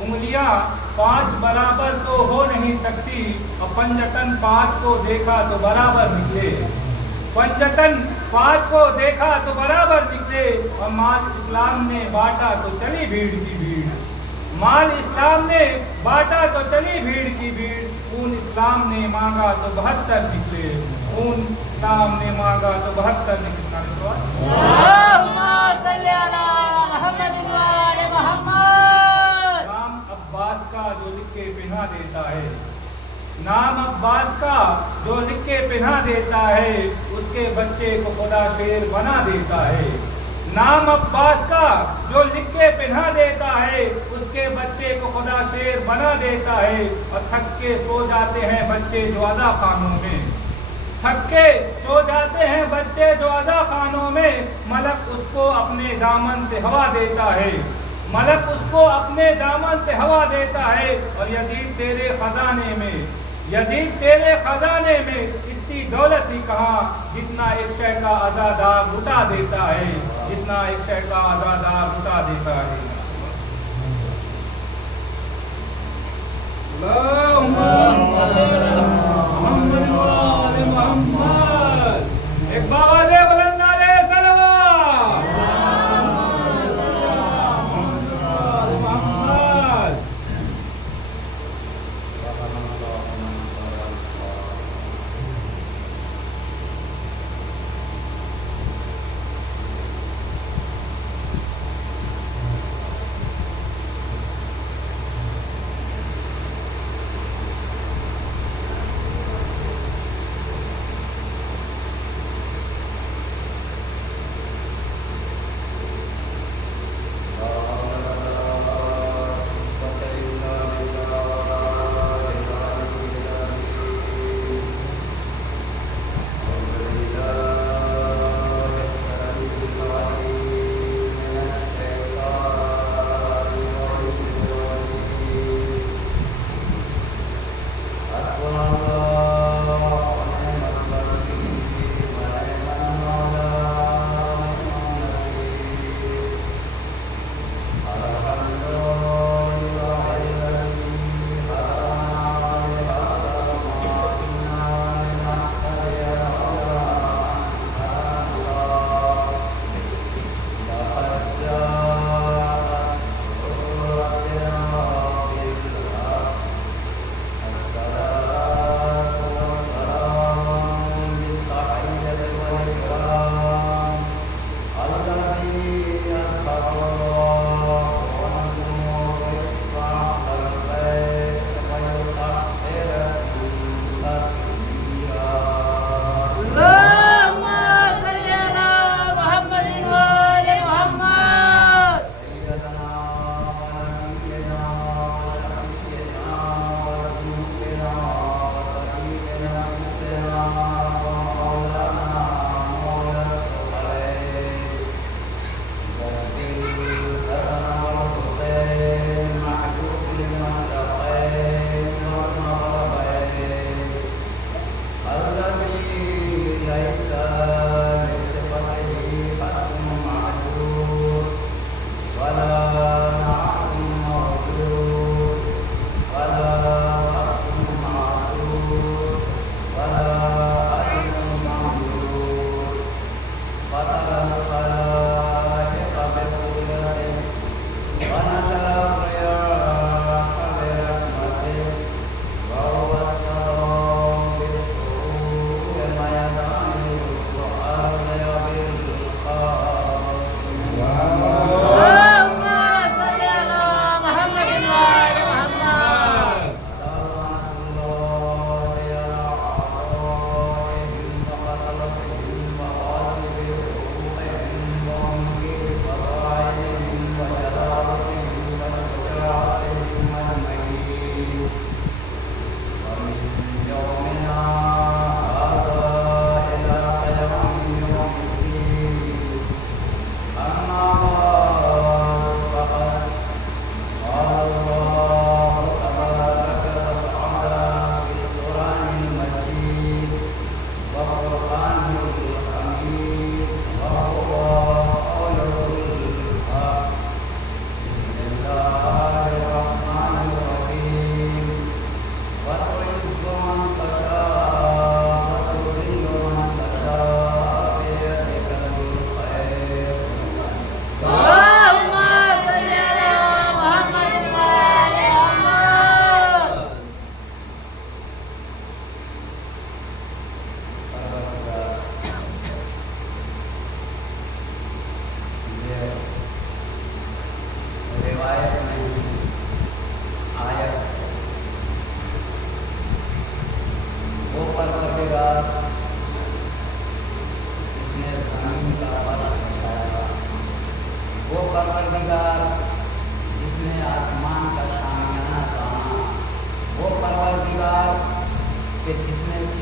انگلیاں 5 برابر تو ہو نہیں سکتی، اور پنجتن 5 کو دیکھا تو برابر نکلے، پنجتن 5 کو دیکھا تو برابر نکلے، اور مال اسلام نے بانٹا تو چلی بھیڑ کی بھیڑ، مال اسلام نے بانٹا تو چلی بھیڑ کی بھیڑ، خون اسلام نے مانگا تو 72 نکلے، خون اسلام نے مانگا تو 72 نکلے۔ اللہم صلی علی محمد وآل محمد۔ نام عباس کا جو لکھ کے پہنا دیتا ہے، نام عباس کا جو لکھ کے پہنا دیتا ہے، اس کے بچے کو خدا شیر بنا دیتا ہے، نام عباس کا جو لکھ کے پہنا دیتا ہے، اس کے بچے کو خدا شیر بنا دیتا ہے، اور تھک کے سو جاتے ہیں بچے جو عزا خانوں میں، تھک کے سو جاتے ہیں بچے جو عزا خانوں میں، ملک اس کو اپنے دامن سے ہوا دیتا ہے، ملک اس کو اپنے دامن سے ہوا دیتا ہے، اور یزید تیرے خزانے میں، یزید تیرے خزانے میں اتنی دولت ہی کہاں، جتنا ایک شے کا عزادار لٹا دیتا ہے، جتنا ایک شے کا عزادار لٹا دیتا ہے۔ اللہم صلی علی محمد وآل محمد۔ ایک بابا دے بلند نعرے صلوات۔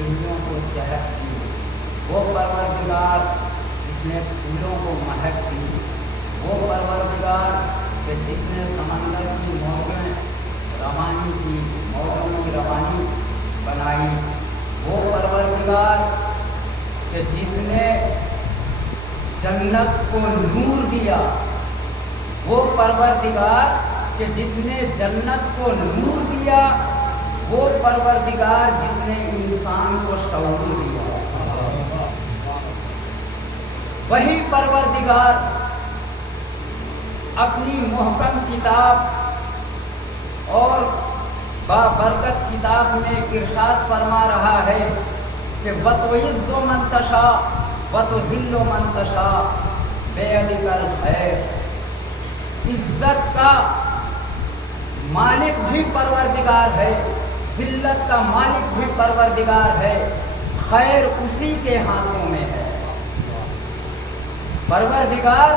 بیویوں کو چہک دی، وہ پروردگار جس نے پھولوں کو مہک دی، وہ پروردگار کہ جس نے سمندر کی موجیں روانی کی، موجوں کی روانی بنائی، وہ پروردگار کہ جس نے جنت کو نور دیا، وہ پروردگار کہ جس نے جنت کو نور دیا، وہ پروردگار جس نے انسان کو شعور دیا، وہی پروردگار اپنی محکم کتاب اور بابرکت کتاب میں ارشاد فرما رہا ہے کہ وَتُعِزُّ مَن تَشَاءُ وَتُذِلُّ مَن تَشَاءُ بِیَدِکَ الْخَیرُ۔ عزت کا مالک بھی پروردگار ہے، ذلت کا مالک بھی پروردگار ہے، خیر اسی کے ہاتھوں میں ہے۔ پروردگار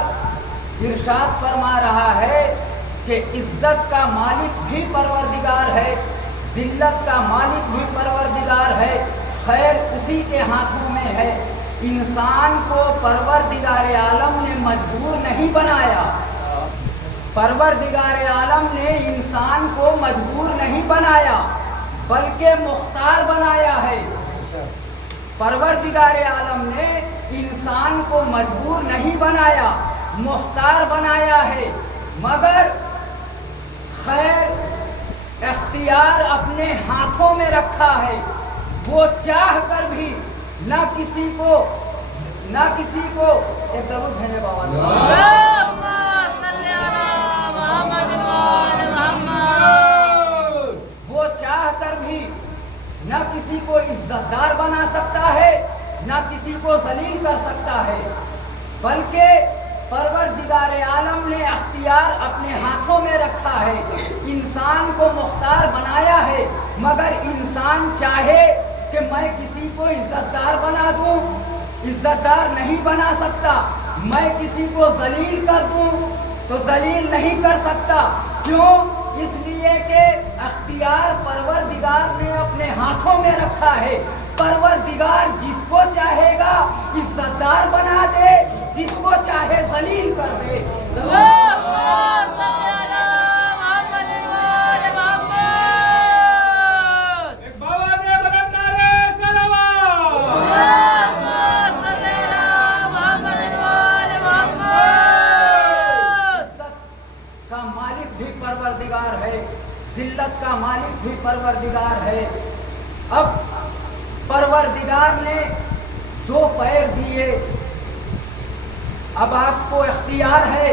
ارشاد فرما رہا ہے کہ عزت کا مالک بھی پروردگار ہے، ذلت کا مالک بھی پروردگار ہے، خیر اسی کے ہاتھوں میں ہے۔ انسان کو پروردگار عالم نے مجبور نہیں بنایا، پروردگار عالم نے انسان کو مجبور نہیں بنایا بلکہ مختار بنایا ہے۔ پروردگار عالم نے انسان کو مجبور نہیں بنایا، مختار بنایا ہے، مگر خیر اختیار اپنے ہاتھوں میں رکھا ہے۔ وہ چاہ کر بھی نہ کسی کو ایک درود بھیجے بابا اللہم صلی علی محمد وعلی محمد۔ وہ چاہ کر بھی نہ کسی کو عزت دار بنا سکتا ہے، نہ کسی کو ذلیل کر سکتا ہے، بلکہ پروردگار عالم نے اختیار اپنے ہاتھوں میں رکھا ہے، انسان کو مختار بنایا ہے، مگر انسان چاہے کہ میں کسی کو عزت دار بنا دوں، عزت دار نہیں بنا سکتا، میں کسی کو ذلیل کر دوں تو ذلیل نہیں کر سکتا۔ کیوں؟ اس لیے کہ اختیار پروردگار نے اپنے ہاتھوں میں رکھا ہے۔ پروردگار جس کو چاہے گا عزت دار بنا دے، جس کو چاہے ذلیل کر دے۔ اللہم صلی علی محمد وعلی محمد۔ ایک بابا نے بلند نعرہ صلوات۔ اللہم صلی علی محمد وعلی محمد۔ عزت کا مالک بھی پروردگار ہے، ذلت کا مالک بھی پروردگار ہے۔ اب پروردگار نے دو پیر دیے، اب آپ کو اختیار ہے،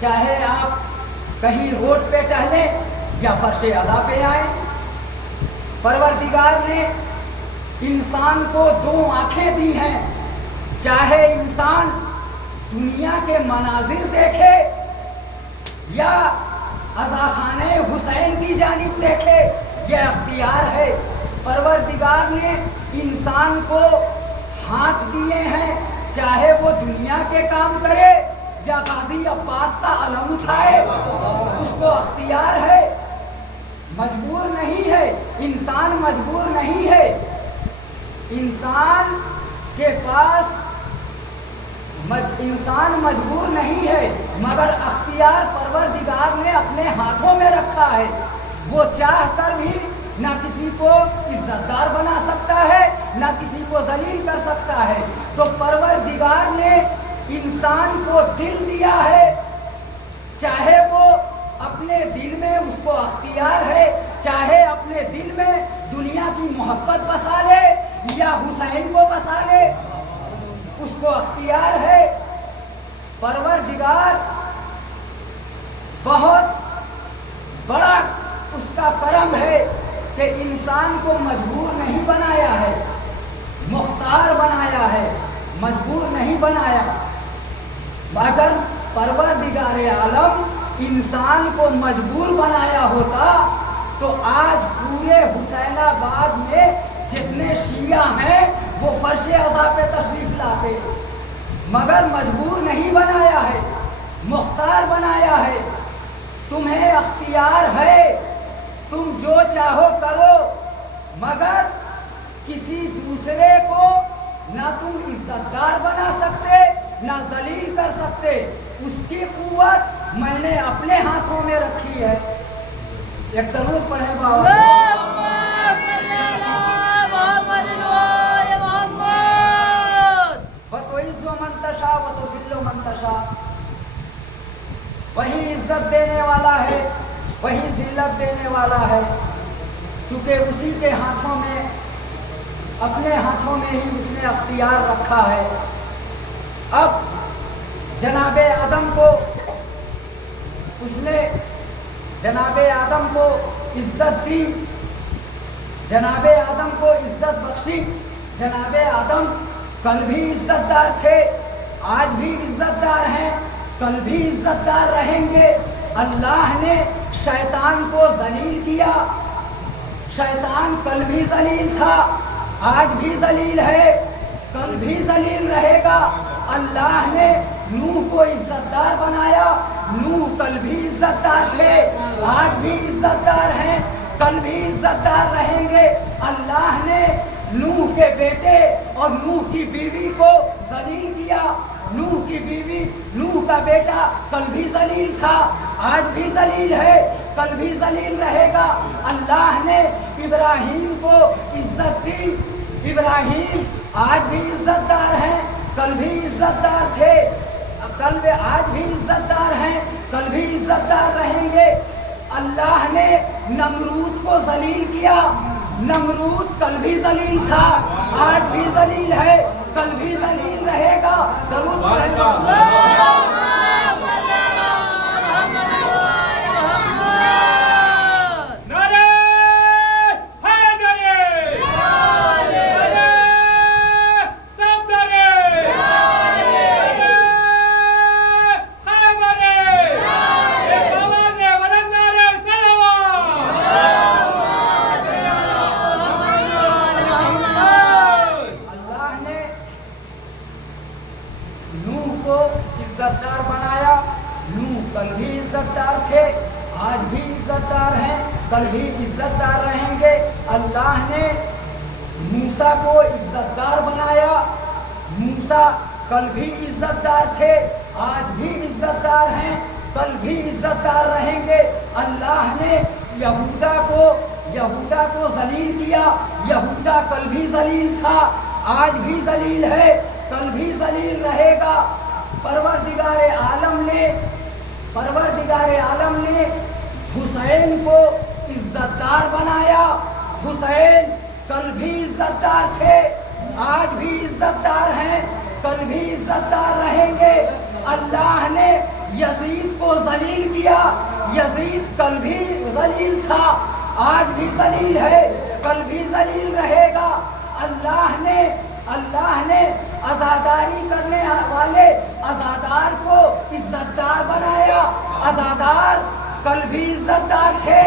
چاہے آپ کہیں روڈ پہ ٹہلیں یا فرش عزا پہ آئیں۔ پروردگار نے انسان کو دو آنکھیں دی ہیں، چاہے انسان دنیا کے مناظر دیکھے یا عزاخانہ حسین کی جانب دیکھے، یہ اختیار ہے۔ پروردگار نے انسان کو ہاتھ دیے ہیں، چاہے وہ دنیا کے کام کرے یا غازی عباس کا علم اٹھائے، اس کو اختیار ہے، مجبور نہیں ہے۔ انسان مجبور نہیں ہے، انسان کے پاس انسان مجبور نہیں ہے، مگر اختیار پروردگار نے اپنے ہاتھوں میں رکھا ہے۔ وہ چاہ کر بھی نہ کسی کو عزت دار بنا سکتا ہے، نہ کسی کو ذلیل کر سکتا ہے۔ تو پروردگار نے انسان کو دل دیا ہے، چاہے وہ اپنے دل میں اس کو اختیار ہے، چاہے اپنے دل میں دنیا کی محبت بسا لے یا حسین کو بسا لے، اس کو اختیار ہے۔ پروردگار بہت بڑا اس کا کرم ہے کہ انسان کو مجبور نہیں بنایا ہے، مختار بنایا ہے، مجبور نہیں بنایا۔ اگر پروردگار عالم انسان کو مجبور بنایا ہوتا تو آج پورے حسین آباد میں جتنے شیعہ ہیں وہ فرش عزا پہ تشریف لاتے، مگر مجبور نہیں بنایا ہے، مختار بنایا ہے۔ تمہیں اختیار ہے، تم جو چاہو کرو، مگر किसी दूसरे को ना तुम इज्जतदार बना सकते ना जलील कर सकते। उसकी कुव्वत मैंने अपने हाथों में रखी है। एक दरूद पढ़े बाबा। वही इज्जत देने वाला है, वही जिल्लत देने वाला है, क्योंकि उसी के हाथों में, अपने हाथों में ही उसने अख्तियार रखा है। अब जनाबे आदम को उसने जनाबे आदम को इज्जत दी, जनाबे आदम को इज्जत बख्शी। जनाबे आदम कल भी इज्जतदार थे, आज भी इज्जतदार हैं, कल भी इज्जतदार रहेंगे। अल्लाह ने शैतान को जलील किया। शैतान कल भी जलील था, आज भी जलील है, कल भी जलील रहेगा। अल्लाह ने नूह को इज्जतदार बनाया। नूह कल भी इज्जतदार थे, आज भी इज्जतदार हैं, कल भी इज्जतदार रहेंगे। अल्लाह ने नूह के बेटे और नूह की बीवी को जलील किया। नूह की बीवी, नूह का बेटा कल भी जलील था, आज भी जलील है, कल भी जलील रहेगा। अल्लाह ने इब्राहीम को इज्जत दी। इब्राहीम आज भी इज्जतदार हैं, कल भी इज्जतदार थे, आज भी इज्जतदार हैं, कल भी इज्जतदार रहेंगे। अल्लाह ने नमरूद को जलील किया। नमरूद कल भी जलील था, आज भी जलील है, कल भी जलील रहेगा। दरूद पढ़ेगा। इज्जतदार बनाया। नूह कल भी इज्जतदार थे, आज भी इज्जतदार हैं, कल भी इज्जतदार रहेंगे। अल्लाह ने मूसा को इज्जतदार बनाया। मूसा कल भी इज्जतदार थे, आज भी इज्जतदार हैं, कल भी इज्जतदार रहेंगे। अल्लाह ने यहूदा को जलील किया। यहूदा कल भी जलील था, आज भी जलील है, कल भी जलील रहेगा। परवरदिगारे आलम ने हुसैन को इज्जतदार बनाया। हुसैन कल भी इज्जतदार थे, आज भी इज्जतदार हैं, कल भी इज्जतदार रहेंगे। अल्लाह ने यजीद को जलील किया। यजीद कल भी जलील था, आज भी जलील है, कल भी जलील रहेगा। अल्लाह ने आज़ादारी करने वाले आज़ादार को इज्जतदार बनाया। आज़ादार कल भी इज्जतदार थे,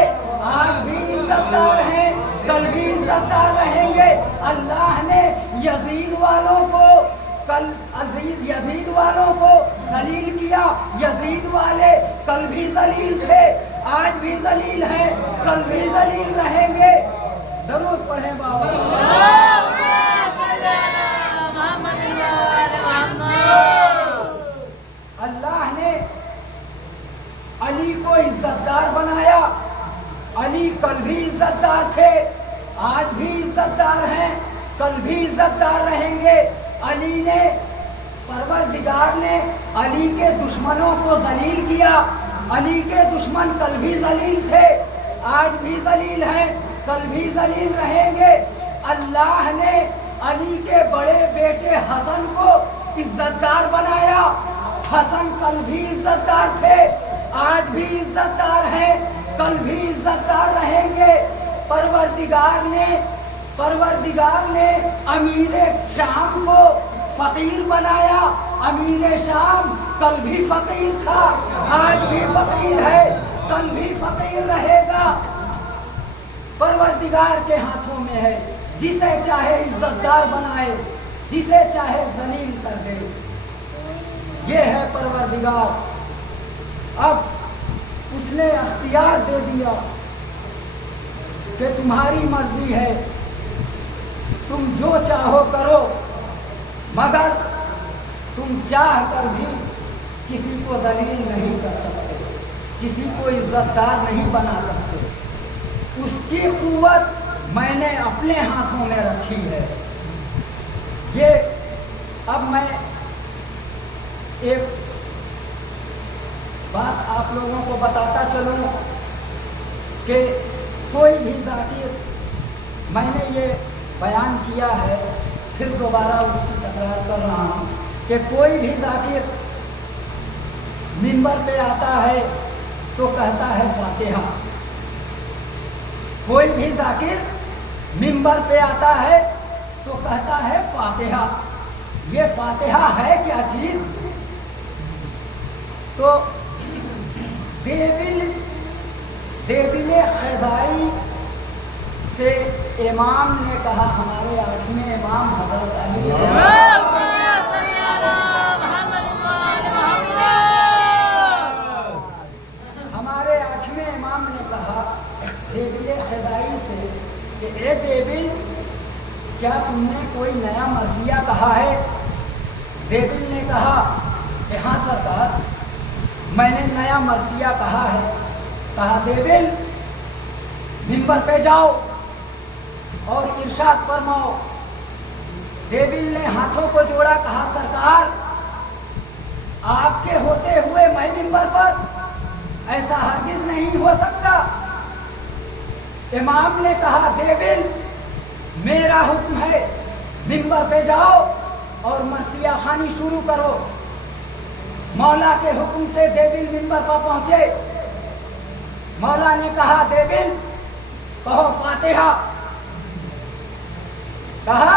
आज भी इज्जतदार हैं, कल भी इज्जतदार रहेंगे। अल्लाह ने यजीद वालों को जलील किया। यजीद वाले कल भी जलील थे, आज भी जलील हैं, कल भी जलील रहेंगे। दरूद पढ़े बाबा। अल्लाह ने अली को इज्जतदार बनाया। अली कल भी इज्जतदार थे, आज भी इज्जतदार हैं, कल भी इज्जतदार रहेंगे। परवरदिगार ने अली के दुश्मनों को जलील किया। अली के दुश्मन कल भी जलील थे, आज भी जलील हैं, कल भी जलील रहेंगे। अल्लाह ने अली के बड़े बेटे हसन को इज्जतदार बनाया। हसन कल भी इज्जतदार थे, आज भी इज्जतदार हैं, कल भी इज्जतदार रहेंगे। परवरदिगार ने अमीर शाम को फकीर बनाया। अमीर शाम कल भी फकीर था, आज भी फकीर है, कल भी फकीर रहेगा। परवरदिगार के हाथों में है, जिसे चाहे इज्जतदार बनाए, जिसे चाहे जलील कर दे। ये है परवरदिगार। अब उसने अख्तियार दे दिया कि तुम्हारी मर्जी है, तुम जो चाहो करो, मगर तुम चाह कर भी किसी को जलील नहीं कर सकते, किसी को इज्जतदार नहीं बना सकते। उसकी कुव्वत मैंने अपने हाथों में रखी है। ये अब मैं एक बात आप लोगों को बताता चलूं कि कोई भी जाकिर, मैंने ये बयान किया है, फिर दोबारा उसकी तकरार कर रहा हूँ कि कोई भी जाकिर मिंबर पे आता है तो कहता है फातिहा। कोई भी जाकिर मिंबर पे आता है तो कहता है फातिहा। ये फातिहा है क्या चीज? तो देबिले ख़ज़ाई से इमाम ने कहा, हमारे 8वें इमाम हज़रत अली हमारे 8वें इमाम ने कहा देबिले ख़ज़ाई से कि ए देबिल, क्या तुमने कोई नया मर्सिया कहा है? देबिल ने कहा कि हाँ सरकार, मैंने नया मर्सिया कहा है। कहा देबिल, मिंबर पे जाओ और इरशाद फरमाओ। देबिल ने हाथों को जोड़ा, कहा सरकार, आपके होते हुए मैं मिंबर पर, ऐसा हरगिज नहीं हो सकता। इमाम ने कहा देबिल, मेरा हुक्म है, मिंबर पे जाओ और मर्सिया खानी शुरू करो। मौला के हुक्म से देबिल मिंबर पर पहुंचे। मौला ने कहा देबिल कहो फातिहा। कहा,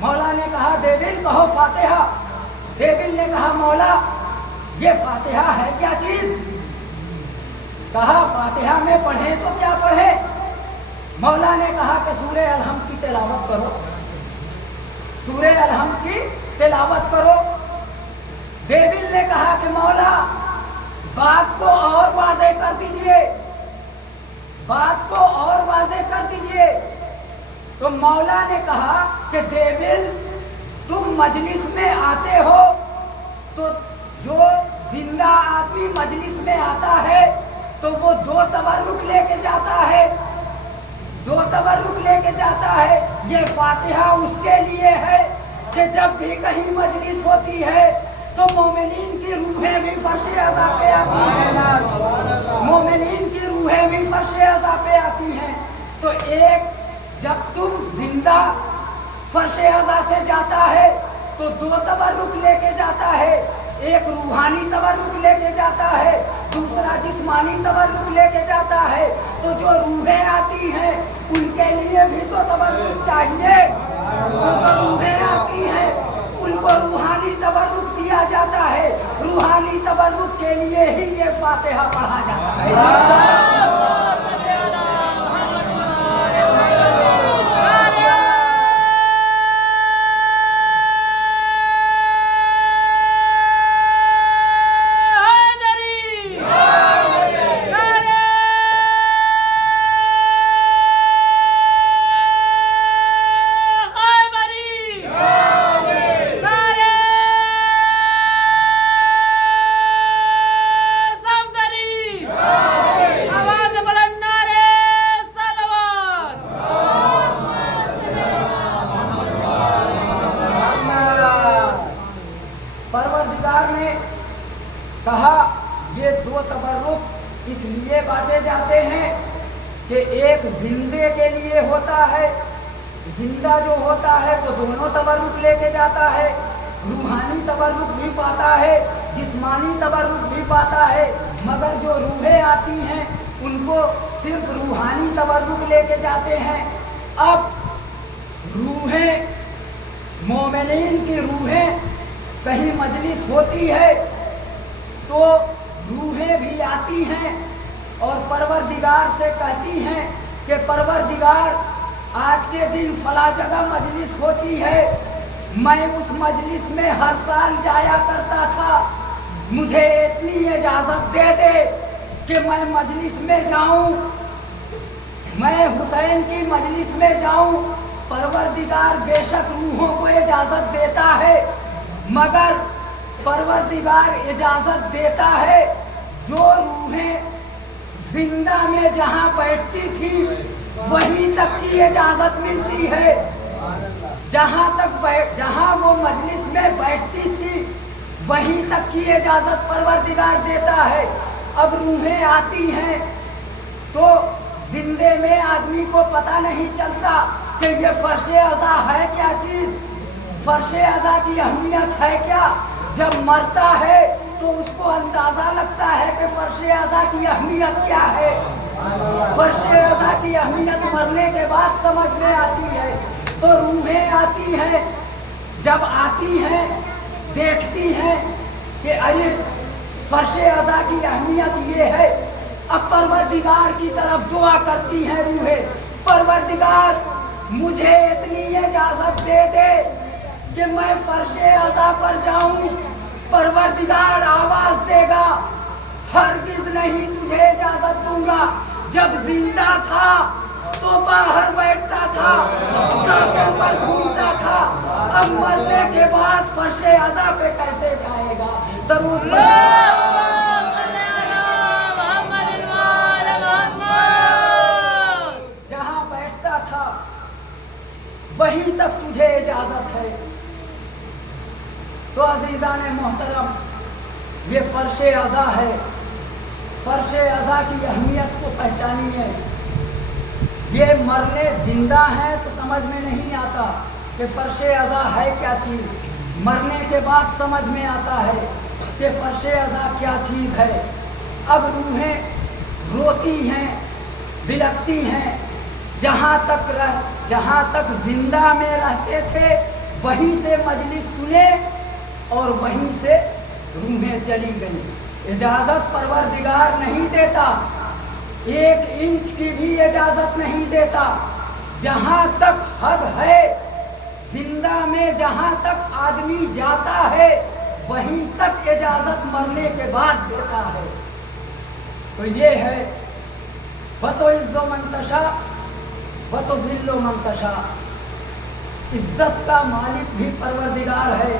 मौला ने कहा देबिल कहो फातिहा। देबिल ने कहा मौला, ये फातिहा है क्या चीज? कहा फातिहा में पढ़े तो क्या पढ़े? मौला ने कहा कि सूरह अलहम्द की तिलावत करो, सूरह अलहम्द की तिलावत करो। देबिल ने कहा कि मौला, बात को और वाज़ेह कर दीजिए, बात को और वाज़ेह कर दीजिए। तो मौला ने कहा कि देबिल, तुम मजलिस में आते हो तो जो जिंदा आदमी मजलिस में आता है तो वो 2 तबर्रुक लेके जाता है, 2 तबर्रुक लेके जाता है। ये फातिहा उसके लिए है कि जब भी कहीं मजलिस होती है तो मोमिनीन की रूहें भी फर्श अज़ा पे आती हैं, मोमिनीन की रूहें भी फर्श अज़ा पे आती हैं। तो एक, जब तुम जिंदा फर्श अज़ा से जाता है तो 2 तबर्रुक लेके जाता है, एक रूहानी तबर्रुक लेके जाता है, दूसरा जिस्मानी तबर्रुक लेके जाता है। तो जो रूहें आती हैं उनके लिए भी तो तबर्रुक चाहिए। तो जो रूहें आती हैं उनको रूहानी तबर्रुक दिया जाता है। रूहानी तबर्रुक के लिए ही ये फातिहा पढ़ा जाता है। परवरदिगार ने कहा ये 2 तबर्रुक इसलिए बांटे जाते हैं कि एक जिंदे के लिए होता है, जिंदा जो होता है वो दोनों तबर्रुक लेके जाता है, रूहानी तबर्रुक भी पाता है, जिस्मानी तबर्रुक भी पाता है। मगर जो रूहें आती हैं उनको सिर्फ रूहानी तबर्रुक लेके जाते हैं। अब रूहें, मोमिनीन की रूहें कहीं मजलिस होती है तो रूहें भी आती हैं और परवरदिगार से कहती हैं कि परवरदिगार, आज के दिन फला जगह मजलिस होती है, मैं उस मजलिस में हर साल जाया करता था, मुझे इतनी इजाज़त दे दे कि मैं मजलिस में जाऊं, मैं हुसैन की मजलिस में जाऊं परवरदिगार बेशक रूहों को इजाजत देता है, मगर परवरदिगार इजाजत देता है जो रूहें जिंदा में जहाँ बैठती थी वहीं तक की इजाजत मिलती है। जहाँ वो मजलिस में बैठती थी वहीं तक की इजाजत परवरदिगार देता है। अब रूहें आती हैं तो जिंदे में आदमी को पता नहीं चलता कि ये फर्शे अज़ा है क्या चीज, फर्शे अज़ा की अहमियत है क्या। जब मरता है तो उसको अंदाजा लगता है कि फर्शे अज़ा की अहमियत क्या है। फर्शे अज़ा की अहमियत मरने के बाद समझ में आती है। तो रूहें आती हैं, जब आती हैं देखती हैं कि अरे फर्शे अज़ा की अहमियत ये है। अब परवरदिगार की तरफ दुआ करती हैं रूहें, परवरदिगार मुझे इतनी इजाजत दे दे कि मैं फर्शे अज़ा पर जाऊं। परवरदिगार आवाज देगा, हरगिज नहीं तुझे इजाजत दूंगा। जब जिंदा था तो बाहर बैठता था, सड़कों पर घूमता था, अब मरने के बाद फर्शे अज़ा पे कैसे जाएगा। दरूद जहां बैठता था वहीं तक तुझे इजाजत है। तो अजीजान मोहतरम, ये फर्शे अज़ा है। फर्शे अज़ा की अहमियत को पहचानिए। ये मरने जिंदा हैं तो समझ में नहीं आता कि फर्शे अज़ा है क्या चीज़। मरने के बाद समझ में आता है कि फर्शे अज़ा क्या चीज़ है। अब रूहें रोती हैं, बिलखती हैं। जहाँ तक जिंदा में रहते थे वहीं से मजलिस सुने और वहीं से रूहें चली गई। इजाज़त परवरदिगार नहीं देता, 1 इंच की भी इजाज़त नहीं देता। जहाँ तक हद है जिंदा में, जहाँ तक आदमी जाता है वहीं तक इजाज़त मरने के बाद देता है। तो ये है वतो इज़्ज़ो मंतशा वतो ज़िल्लो मंतशा। इज्जत का मालिक भी परवरदिगार है,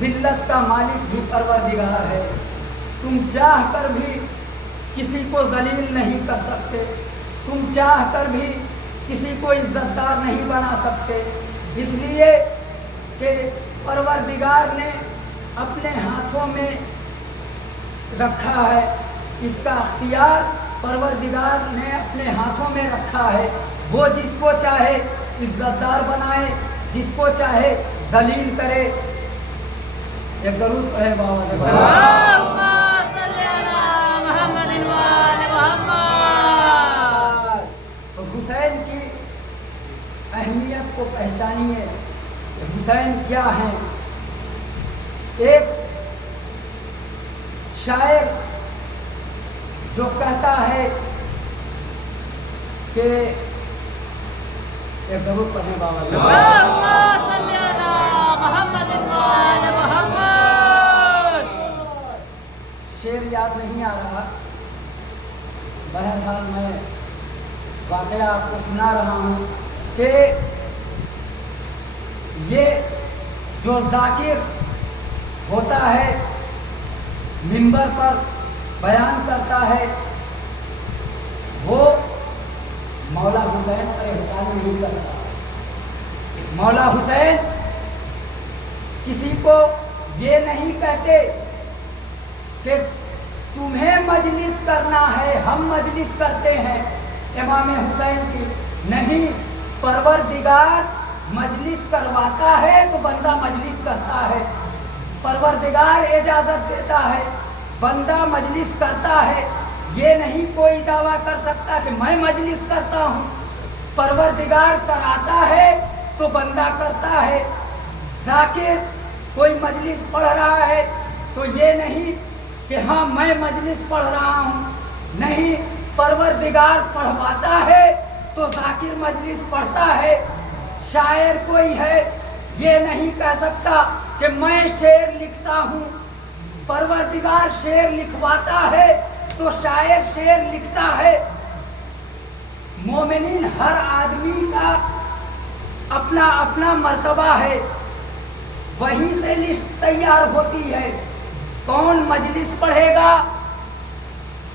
जिल्लत का मालिक भी परवरदिगार है। तुम चाह कर भी किसी को जलील नहीं कर सकते, तुम चाह कर भी किसी को इज्जतदार नहीं बना सकते, इसलिए कि परवरदिगार ने अपने हाथों में रखा है। इसका अख्तियार परवरदिगार ने अपने हाथों में रखा है। वो जिसको चाहे इज्जतदार बनाए, जिसको चाहे जलील करे। एक दरूद पढ़े तो हुसैन की अहमियत को पहचानिए। हुसैन क्या है? एक शायर जो कहता है कि एक दरूद पढ़े शेर याद नहीं आ रहा, बहरहाल मैं वाकया आपको सुना रहा हूँ कि ये जो जाकिर होता है मिंबर पर बयान करता है वो मौला हुसैन पर एहसान नहीं करता। मौला हुसैन किसी को ये नहीं कहते कि तुम्हें मजलिस करना है, हम मजलिस करते हैं इमाम हुसैन की। नहीं, परवरदिगार मजलिस करवाता है तो बंदा मजलिस करता है। परवरदिगार इजाज़त देता है, बंदा मजलिस करता है। ये नहीं कोई दावा कर सकता कि मैं मजलिस करता हूँ। परवरदिगार कराता है तो बंदा करता है। जाकिर कोई मजलिस पढ़ रहा है तो ये नहीं कि हाँ मैं मजलिस पढ़ रहा हूँ। नहीं, परवरदिगार पढ़वाता है तो जाकिर मजलिस पढ़ता है। शायर कोई है ये नहीं कह सकता कि मैं शेर लिखता हूँ। परवरदिगार शेर लिखवाता है तो शायर शेर लिखता है। मोमिनीन हर आदमी का अपना अपना मर्तबा है, वहीं से लिस्ट तैयार होती है। कौन मजलिस पढ़ेगा,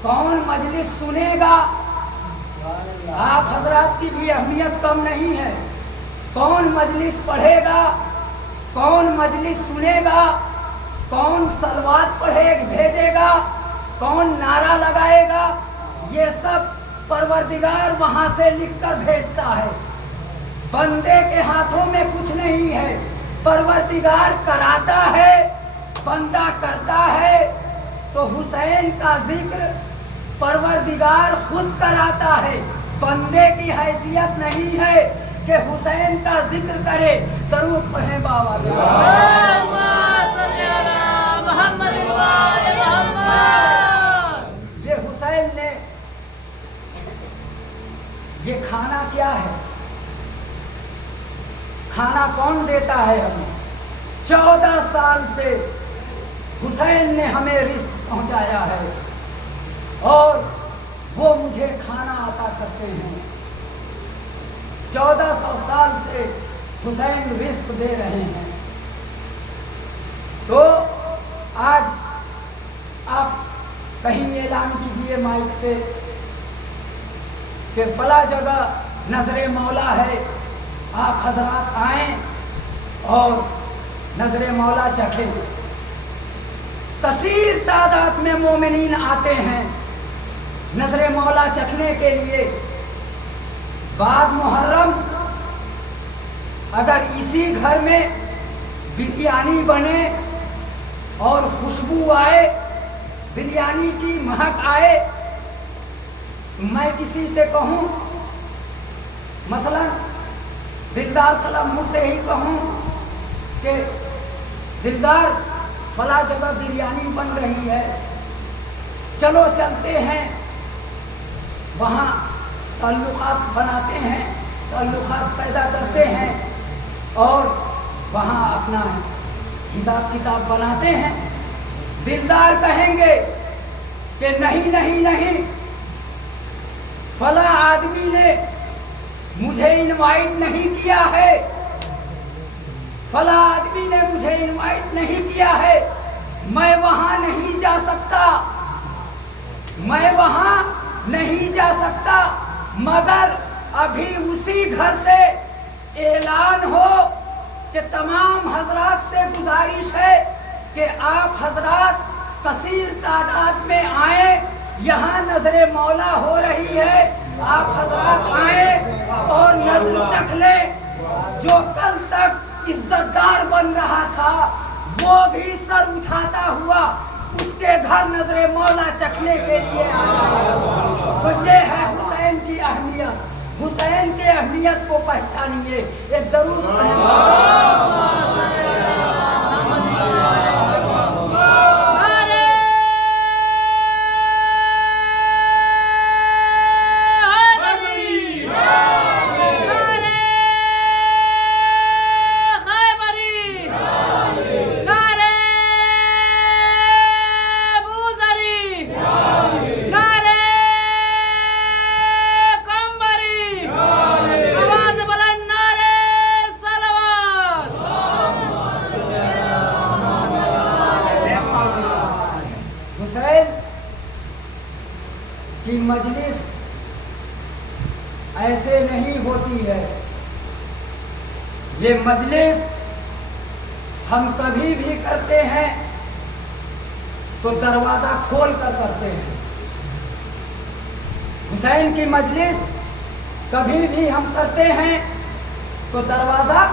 कौन मजलिस सुनेगा। आप हजरात की भी अहमियत कम नहीं है। कौन मजलिस पढ़ेगा, कौन मजलिस सुनेगा, कौन सलवात भेजेगा, कौन नारा लगाएगा, ये सब परवरदिगार वहां से लिखकर भेजता है। बंदे के हाथों में कुछ नहीं है, परवरदिगार कराता है, बंदा करता है। तो हुसैन का जिक्र परवरदिगार खुद कराता है, बंदे की हैसियत नहीं है कि हुसैन का जिक्र करे। दरूद पढ़े बाबा ये हुसैन ने, ये खाना क्या है, खाना कौन देता है हमें। 14 साल से हुसैन ने हमें रिस्क पहुंचाया है और वो मुझे खाना अता करते हैं। 1400 साल से हुसैन रिस्क दे रहे हैं। तो आज आप कहीं ऐलान कीजिए माइक पे कि फला जगह नजरे मौला है, आप हजरात आएं और नजरे मौला चखें। कसीर तादाद में मोमिनीन आते हैं नजरे मौला चखने के लिए। बाद मुहर्रम अगर इसी घर में बिरयानी बने और खुशबू आए, बिरयानी की महक आए, मैं किसी से कहूँ, मसलन दिलदार सलाम से ही कहूँ कि दिलदार फला जगह बिरयानी बन रही है, चलो चलते हैं, वहाँ ताल्लुकात बनाते हैं, ताल्लुकात पैदा करते हैं और वहाँ अपना हिसाब किताब बनाते हैं। दिलदार कहेंगे कि नहीं नहीं नहीं, फला आदमी ने मुझे इनवाइट नहीं किया है, फला आदमी ने मुझे इनवाइट नहीं किया है, मैं वहां नहीं जा सकता, मैं वहां नहीं जा सकता। मगर अभी उसी घर से ऐलान हो कि तमाम हजरात से गुजारिश है कि आप हजरात कसीर तादाद में आए, यहाँ नजरे मौला हो रही है, आप हजरात आए और नजर चख ले। जो कल तक इज्जतदार बन रहा था वो भी सर उठाता हुआ उसके घर नजरे मौला चखने के लिए आया। तो ये है हुसैन की अहमियत। हुसैन के अहमियत को पहचानिए। एक दरूद की मजलिस ऐसे नहीं होती है। ये मजलिस हम कभी भी करते हैं तो दरवाजा खोल कर करते हैं। हुसैन की मजलिस कभी भी हम करते हैं तो दरवाजा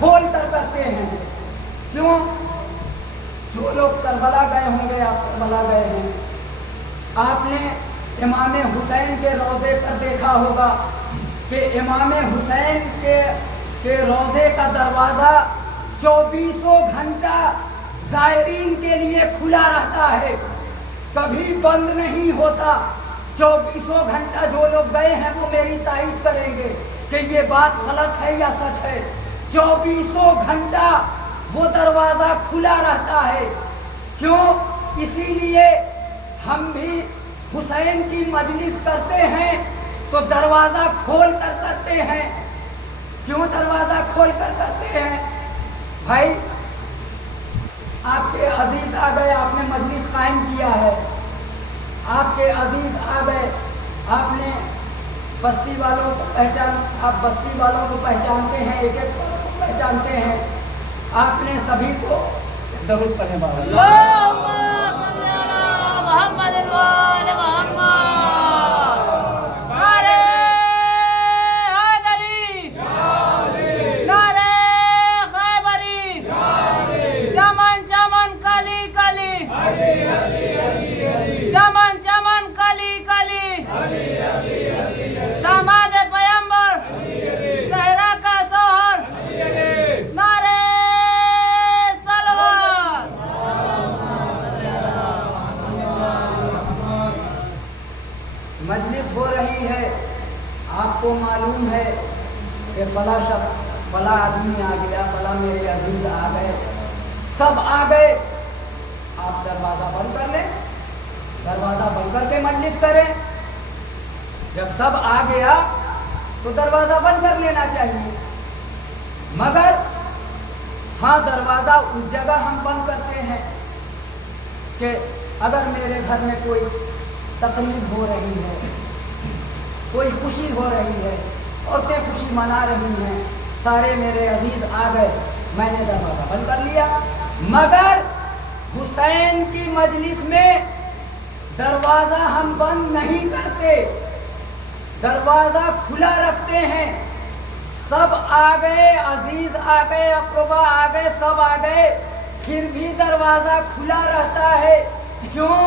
खोल कर करते हैं। क्यों? जो लोग करबला गए होंगे, आप करबला गए हैं, आपने इमाम हुसैन के रोज़े पर देखा होगा कि इमाम हुसैन के रोज़े का दरवाज़ा 24 घंटा ज़ायरीन के लिए खुला रहता है, कभी बंद नहीं होता। 24 घंटा जो लोग गए हैं वो मेरी तारीफ करेंगे कि ये बात गलत है या सच है। 24 घंटा वो दरवाज़ा खुला रहता है। क्यों? इसीलिए हम भी हुसैन की मजलिस करते हैं तो दरवाज़ा खोल कर करते हैं। क्यों दरवाजा खोल कर करते हैं? भाई आपके अजीज आ गए, आपने मजलिस कायम किया है, आपके अजीज आ गए, आपने बस्ती वालों को आप बस्ती वालों को पहचानते हैं, एक एक को पहचानते हैं, आपने सभी को दरूद पढ़ने वाला अल्लाहुम्मा सल्ली अला मुहम्मद व आले मुहम्मद। नारे हैदरी, नारे खैबरी, चमन चमन कली कली, चमन चमन कली कली, दामाद पैगंबर, सहरा का सोहर, नारे सलवात। मजलिस हो रही है, आपको मालूम है कि फला शख्स, फला आदमी आ गया, फला मेरे अजीज आ गए, सब आ गए, आप दरवाज़ा बंद कर लें, दरवाज़ा बंद करके मजलिस करें। जब सब आ गया तो दरवाज़ा बंद कर लेना चाहिए, मगर हाँ दरवाज़ा उस जगह हम बंद करते हैं कि अगर मेरे घर में कोई तकलीफ हो रही है, कोई खुशी हो रही है, औरतें खुशी मना रही हैं, सारे मेरे अजीज आ गए, मैंने दरवाज़ा बंद कर लिया। मगर हुसैन की मजलिस में दरवाज़ा हम बंद नहीं करते, दरवाज़ा खुला रखते हैं। सब आ गए, अजीज आ गए, अक़रबा आ गए, सब आ गए, फिर भी दरवाज़ा खुला रहता है। क्यों?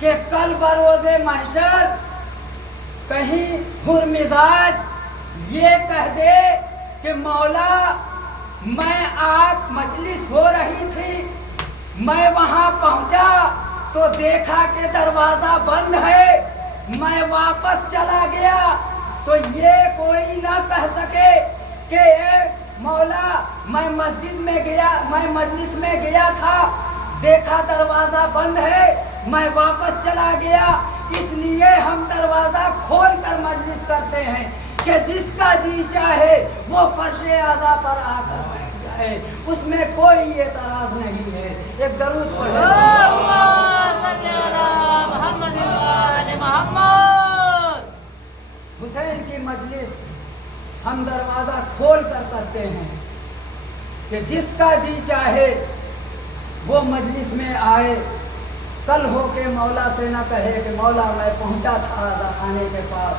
कि कल बरोज़े महशर कहीं हुर्मिज़ाज ये कह दे कि मौला मैं आप मजलिस हो रही थी, मैं वहाँ पहुँचा तो देखा कि दरवाज़ा बंद है, मैं वापस चला गया, तो ये कोई ना कह सके कि ए मौला मैं मस्जिद में गया, मैं मजलिस में गया था, देखा दरवाज़ा बंद है, मैं वापस चला गया। इसलिए हम दरवाज़ा खोल कर मजलिस करते हैं कि जिसका जी चाहे वो फर्शे आज़ा पर आकर बैठ जाए, उसमें कोई एतराज़ नहीं है। एक दरूद पढ़े। अल्लाहुम्मा सल्ली अला मुहम्मद व आले मुहम्मद। हुसैन की मजलिस हम दरवाज़ा खोल कर करते हैं कि जिसका जी चाहे वो मजलिस में आए, कल हो के मौला से न कहे कि मौला मैं पहुंचा था आज़ा खाने के पास,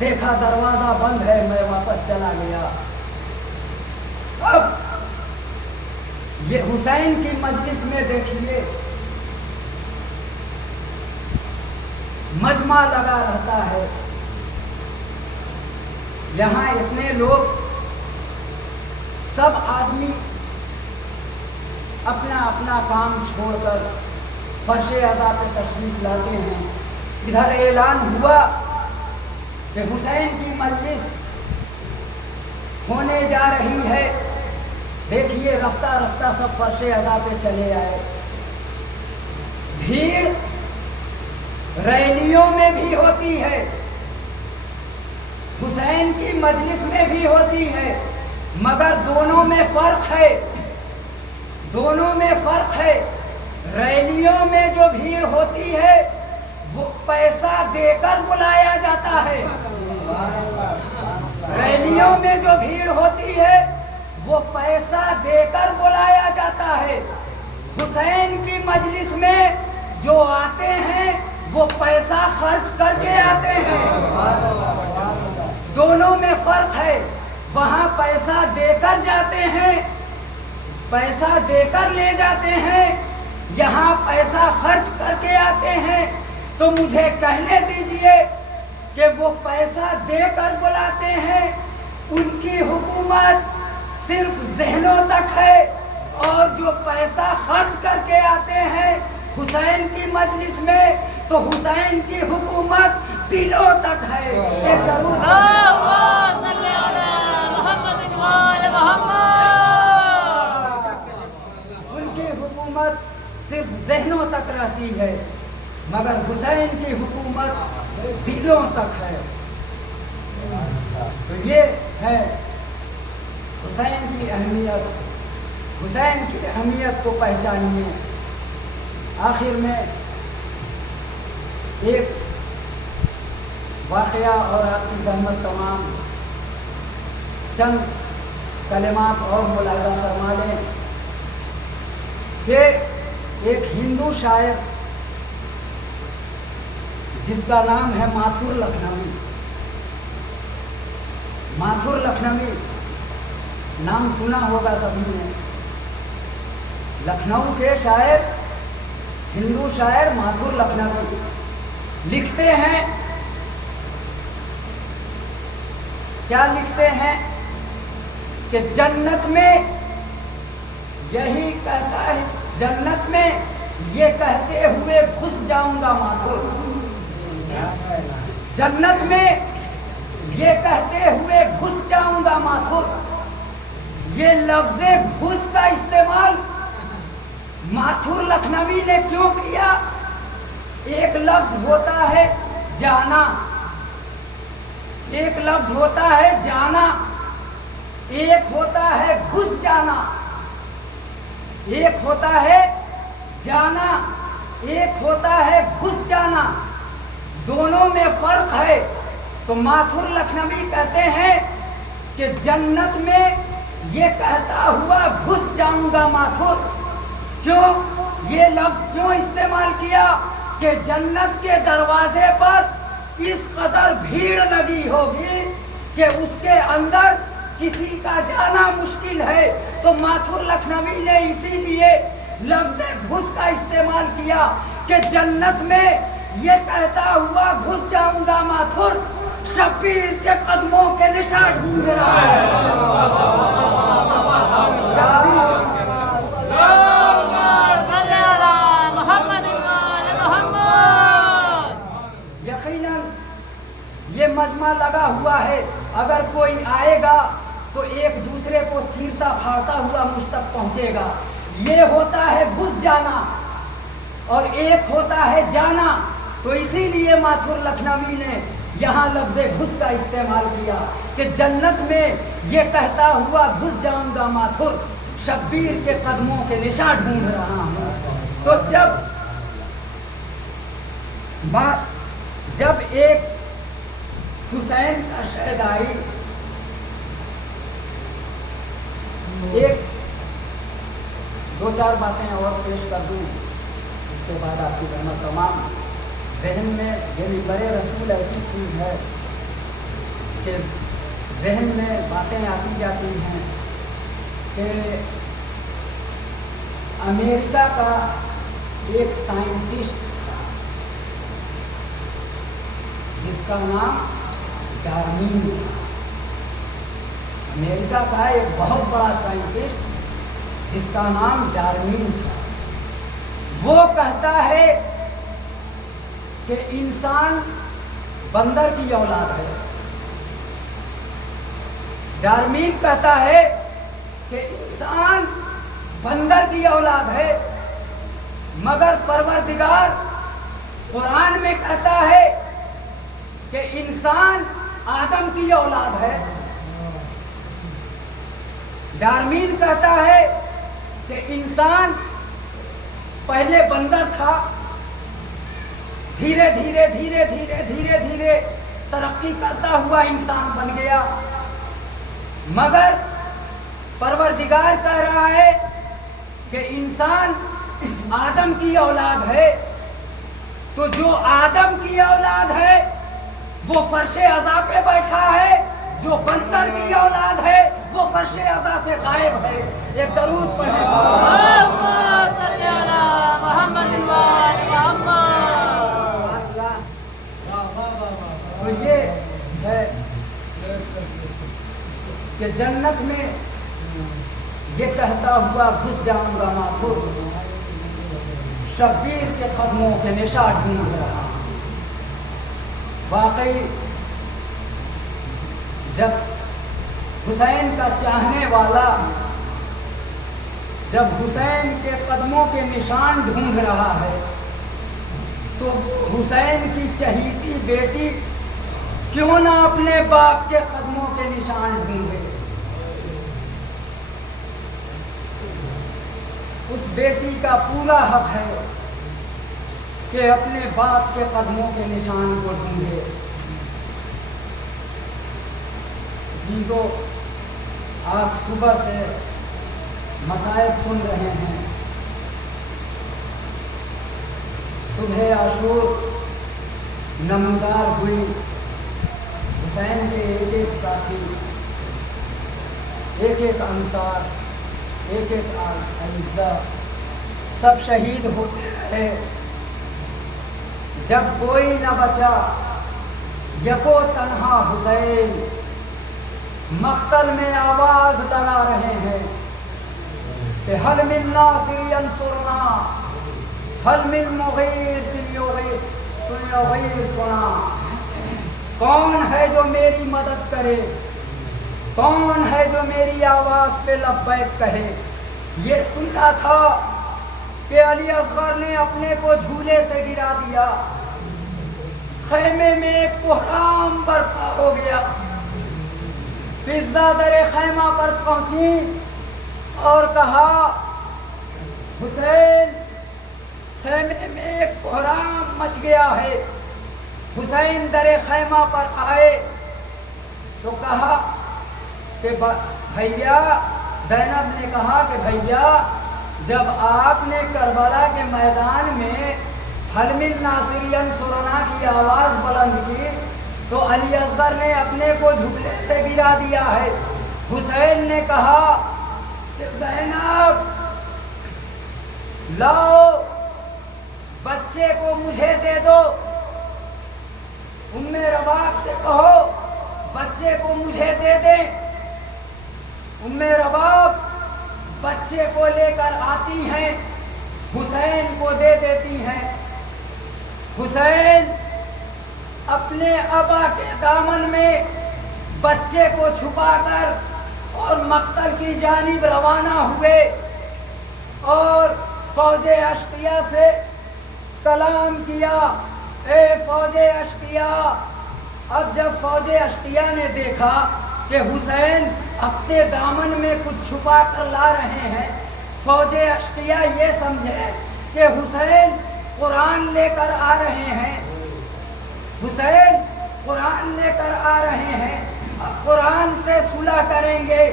देखा दरवाज़ा बंद है, मैं वापस चला गया। अब ये हुसैन की मजलिस में देखिए मजमा लगा रहता है, यहाँ इतने लोग, सब आदमी अपना अपना काम छोड़कर फर्शे अज़ा पे तशरीफ लाते हैं। इधर ऐलान हुआ कि हुसैन की मजलिस होने जा रही है, देखिए रफ्ता रफ्ता सब फर्शे अज़ा पे चले आए। भीड़ रैलियों में भी होती है, हुसैन की मजलिस में भी होती है, मगर दोनों में फ़र्क है, दोनों में फ़र्क है। रैलियों में जो भीड़ होती है वो पैसा देकर बुलाया जाता है, रैलियों में जो भीड़ होती है वो पैसा देकर बुलाया जाता है। हुसैन की मजलिस में जो आते हैं वो पैसा खर्च करके आते हैं, दोनों में फर्क है। वहाँ पैसा देकर जाते हैं, पैसा देकर ले जाते हैं, यहाँ पैसा खर्च करके आते हैं। तो मुझे कहने दीजिए कि वो पैसा देकर बुलाते हैं, उनकी हुकूमत सिर्फ ज़हनों तक है, और जो पैसा खर्च करके आते हैं हुसैन की मजलिस में, तो हुसैन की हुकूमत दिलों तक है। एक दरूद अल्लाहुम्मा सल्ली अला मुहम्मद व आले मुहम्मद। उनकी हुकूमत सिर्फ ज़हनों तक रहती है, मगर हुसैन की हुकूमत दिलों तक है। तो ये है حسین کی اہمیت کو پہچانیے. آخر میں ایک واقعہ اور آپ کی زحمت تمام چند کلمات اور ملاحظہ فرما لیں کہ ایک ہندو شاعر جس کا نام ہے ماتھر لکھنوی. ماتھر لکھنوی نام سنا ہوگا سبھی نے. لکھنؤ کے شاعر، ہندو شاعر ماتھر لکھنوی لکھتے ہیں، کیا لکھتے ہیں کہ جنت میں یہی کہتا ہے، جنت میں یہ کہتے ہوئے گھس جاؤں گا ماتھر. جنت میں یہ کہتے ہوئے گھس جاؤں گا ماتھر. یہ لفظ گھس کا استعمال ماتھر لکھنوی نے کیوں کیا؟ ایک لفظ ہوتا ہے جانا، ایک لفظ ہوتا ہے جانا، ایک ہوتا ہے گھس جانا. ایک ہوتا ہے جانا، ایک ہوتا ہے گھس جانا. دونوں میں فرق ہے. تو ماتھر لکھنوی کہتے ہیں کہ جنت میں یہ کہتا ہوا گھس جاؤں گا ماتھر. کیوں یہ لفظ کیوں استعمال کیا؟ کہ جنت کے دروازے پر اس قدر بھیڑ لگی ہوگی کہ اس کے اندر کسی کا جانا مشکل ہے. تو ماتھر لکھنوی نے اسی لیے لفظ گھس کا استعمال کیا کہ جنت میں یہ کہتا ہوا گھس جاؤں گا ماتھر، شبیر کے قدموں کے نشان ڈھونڈ رہا ہے. یقیناً یہ مجمع لگا ہوا ہے. اگر کوئی آئے گا تو ایک دوسرے کو چیرتا پھاڑتا ہوا مجھ تک پہنچے گا. یہ ہوتا ہے گھس جانا اور ایک ہوتا ہے جانا. تو اسی لیے ماتھر لکھنوی نے یہاں لفظ گھس کا استعمال کیا کہ جنت میں یہ کہتا ہوا گھس جاؤں گا ماتھر، شبیر کے قدموں کے نشان ڈھونڈ رہا ہوں. تو جب ایک حسین کا شہدائی ایک دو چار باتیں اور پیش کر دوں، اس کے بعد آپ کی رحمت تمام. ذہن میں یعنی برے رسول ایسی چیز ہے کہ ذہن میں باتیں آتی جاتی ہیں کہ امریکہ کا ایک سائنٹسٹ تھا جس کا نام ڈارون تھا. امریکہ کا ایک بہت بڑا سائنٹسٹ جس کا نام ڈارون تھا. وہ کہتا ہے کہ انسان بندر کی اولاد ہے. ڈارون کہتا ہے کہ انسان بندر کی اولاد ہے، مگر پروردگار قرآن میں کہتا ہے کہ انسان آدم کی اولاد ہے. ڈارون کہتا ہے کہ انسان پہلے بندر تھا، دھیرے دھیرے دھیرے دھیرے دھیرے دھیرے ترقی کرتا ہوا انسان بن گیا. مگر پروردگار کہہ رہا ہے کہ انسان آدم کی اولاد ہے. تو جو آدم کی اولاد ہے وہ فرش عزا پہ بیٹھا ہے، جو بندر کی اولاد ہے وہ فرش عزا سے غائب ہے. ایک درود پڑھیں. اللهم صل على محمد وآل محمد. تو یہ ہے کہ جنت میں یہ کہتا ہوا گھس جاؤں گا ماتھر، شبیر کے قدموں کے نشان ڈھونڈ رہا. واقعی جب حسین کا چاہنے والا جب حسین کے قدموں کے نشان ڈھونڈ رہا ہے تو حسین کی چہیتی بیٹی کیوں نہ اپنے باپ کے قدموں کے نشان ڈھونڈے. उस बेटी का पूरा हक है कि अपने बाप के कदमों के निशान को ढूंढे। जिनको आप सुबह से मसाइब सुन रहे हैं, सुबह आशूर नमदार हुई, हुसैन के एक एक साथी, एक एक अंसार, एक एक अज़्ज़ा सब शहीद हो गए। जब कोई न बचा यको तन्हा हुसैन, मक्तल में आवाज लगा रहे हैं कि हल मिन नासिर यंसुरना, हल मिन मुगीर सुना। कौन है जो मेरी मदद करे, कौन है जो मेरी आवाज पे लब्बैक कहे। ये सुनना था कि अली असगर ने अपने को झूले से गिरा दिया, खैमे में एक कोहराम बर्पा हो गया। फिजा दरे खैमा पर पहुंची और कहा, हुसैन खैमे में एक कोहराम मच गया है। हुसैन दरे खैमा पर आए तो कहा कि भैया, ज़ैनब ने कहा कि भैया, जब आपने करबला के मैदान में हल मिन नासिर यंसुरना की आवाज़ बुलंद की तो अली असगर ने अपने को झूले से गिरा दिया है। हुसैन ने कहा कि ज़ैनब लाओ, बच्चे को मुझे दे दो। उम्मे रबाब से कहो बच्चे को मुझे दे दें। उम्मे रबाब बच्चे को लेकर आती हैं, हुसैन को दे देती हैं। हुसैन अपने अबा के दामन में बच्चे को छुपाकर और मक्तल की जानिब रवाना हुए और फौजे अश्किया से कलाम किया, ए फौजे अश्किया। अब जब फौजे अश्किया ने देखा कि हुसैन अपने दामन में कुछ छुपा कर ला रहे हैं, फौजे अश्किया ये समझे कि हुसैन कुरान लेकर आ रहे हैं, हुसैन कुरान लेकर आ रहे हैं, अब कुरान से सुलह करेंगे।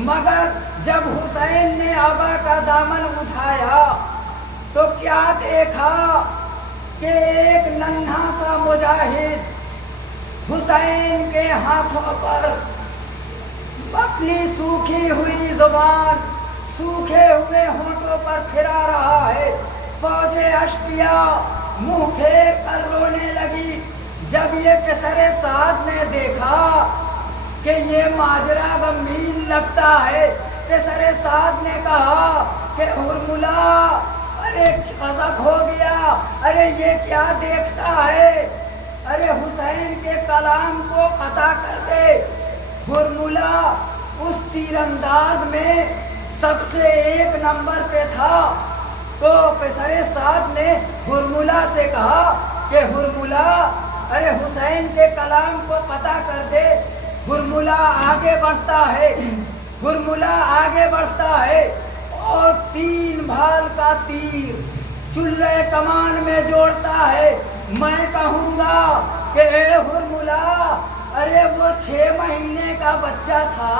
मगर जब हुसैन ने अबा का दामन उठाया तो क्या देखा कि एक नन्हा सा मुजाहिद हुसैन के हाथों पर अपनी सूखी हुई जुबान सूखे हुए होठों पर फिरा रहा है। फौजे अश्किया मुंह फेर कर रोने लगी। जब ये पेसरे साद ने देखा कि ये माजरा गंभीर लगता है, पेसरे साद ने कहा कि हुरमुला, अरे गजब हो गया, अरे ये क्या देखता है, अरे हुसैन के कलाम को कता कर दे। हुरमुला उस तीरंदाज में सबसे एक नंबर पे था। तो पेसरे साद ने हुरमुला से कहा कि हुरमुला, अरे हुसैन के कलाम को पता कर दे। हुरमुला आगे बढ़ता है, हुरमुला आगे बढ़ता है और 3 भाल का तीर चुल्ले कमान में जोड़ता है। मैं कहूँगा कि ए हुरमुला, अरे वो 6 महीने का बच्चा था,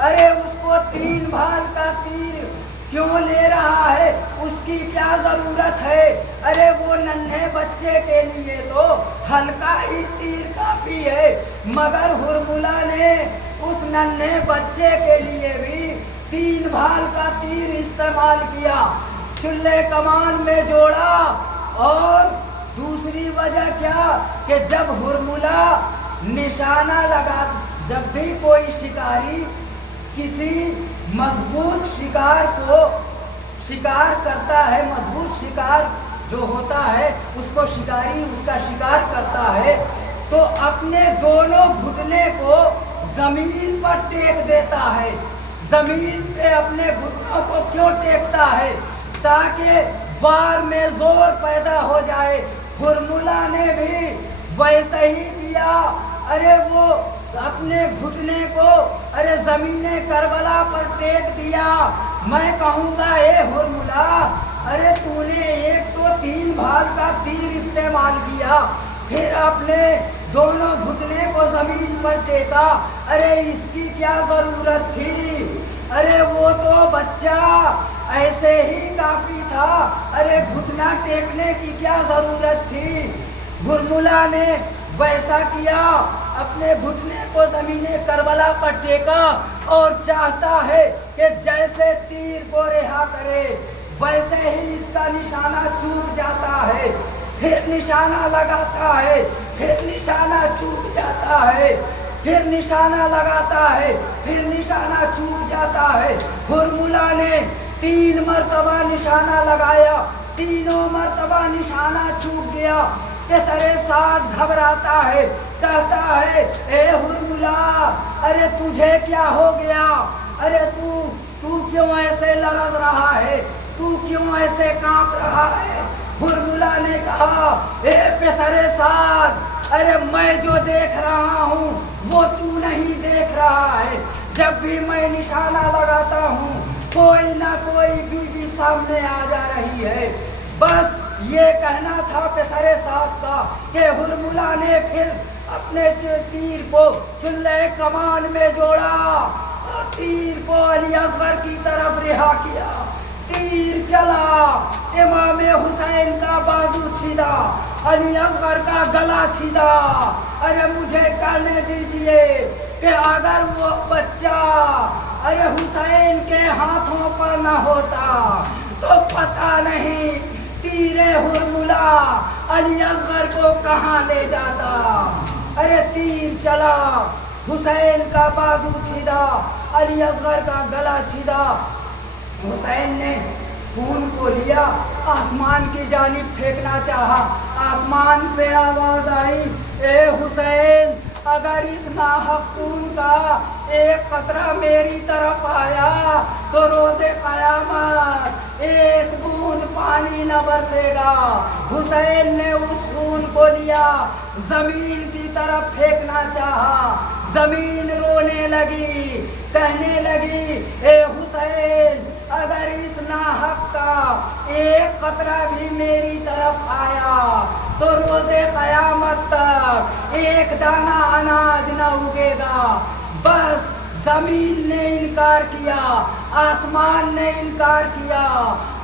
अरे उसको 3 भाल का तीर क्यों ले रहा है, उसकी क्या जरूरत है। अरे वो नन्हे बच्चे के लिए तो हल्का ही तीर काफी है। मगर हुरमुला ने उस नन्हे बच्चे के लिए भी 3 भाल का तीर इस्तेमाल किया, चुल्ले कमान में जोड़ा। और दूसरी वजह क्या कि जब हुरमुला निशाना लगा, जब भी कोई शिकारी किसी मजबूत शिकार को शिकार करता है, मजबूत शिकार जो होता है उसको शिकारी उसका शिकार करता है, तो अपने दोनों घुटने को जमीन पर टेक देता है। जमीन पे अपने घुटनों को क्यों टेकता है? ताकि वार में जोर पैदा हो जाए। हुरमुला ने भी वैसे ही किया। अरे वो अपने घुटने को अरे जमीने करबला पर टेक दिया। میں کہوں گا اے ہرملا، ارے تو نے ایک تو 3 بھال کا تیر استعمال کیا، پھر اپنے دونوں گھٹنے کو زمین پر ٹیکا، ارے اس کی کیا ضرورت تھی؟ ارے وہ تو بچہ ایسے ہی کافی تھا، ارے گھٹنا ٹیکنے کی کیا ضرورت تھی؟ ہرملا نے ویسا کیا، اپنے گھٹنے کو زمین کربلا پر ٹیکا اور چاہتا ہے کہ جیسے تیر کو رہا کرے ویسے ہی اس کا نشانہ چوک جاتا ہے، پھر نشانہ لگاتا ہے، پھر نشانہ چوک جاتا ہے، پھر نشانہ لگاتا ہے، پھر نشانہ چوک جاتا ہے۔ ہرملا نے 3 مرتبہ نشانہ لگایا، تینوں مرتبہ نشانہ چوک گیا۔ پسر سعد گھبراتا ہے، کہتا ہے اے ہرملا، ارے تجھے کیا ہو گیا؟ ارے تو کیوں ایسے لرز رہا ہے؟ تو کیوں ایسے کانپ رہا ہے؟ ہرملا نے کہا اے پسر سعد، ارے میں جو دیکھ رہا ہوں وہ تو نہیں دیکھ رہا ہے۔ جب بھی میں نشانہ لگاتا ہوں کوئی نہ کوئی بیوی سامنے آ جا رہی ہے۔ بس یہ کہنا تھا پسر سعد کا کہ ہرملا نے پھر اپنے تیر کو چلے کمان میں جوڑا اور تیر کو علی اصغر کی طرف رہا کیا۔ تیر چلا، امام حسین کا بازو چھیدا، علی اصغر کا گلا چھیدا۔ ارے مجھے کہنے دیجئے کہ اگر وہ بچہ ارے حسین کے ہاتھوں پر نہ ہوتا تو پتہ نہیں تیر ہرملا علی اصغر کو کہاں لے جاتا۔ ارے تیر چلا، حسین کا بازو چھیدا، علی اصغر کا گلا چھیدا۔ حسین نے خون کو لیا، آسمان کی جانب پھینکنا چاہا، آسمان سے آواز آئی اے حسین، اگر اس ناحق خون کا ایک قطرہ میری طرف آیا تو روز قیامت ایک بوند پانی نہ برسے گا۔ حسین نے اس خون کو لیا، زمین کی طرف پھینکنا چاہا، زمین رونے لگی، کہنے لگی اے حسین، اگر اس ناحق کا ایک قطرہ بھی میری طرف آیا تو روز قیامت تک ایک دانہ اناج نہ اگے گا۔ بس زمین نے انکار کیا، آسمان نے انکار کیا۔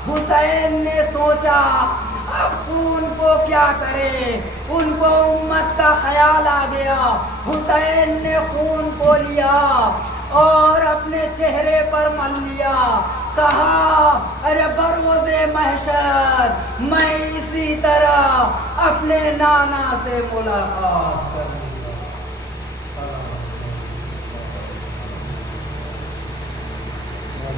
حسین نے سوچا اب خون کو کیا کرے، ان کو امت کا خیال آ گیا۔ حسین نے خون کو لیا اور اپنے چہرے پر مل لیا، کہا ارے بروز محشر میں اسی طرح اپنے نانا سے ملاقات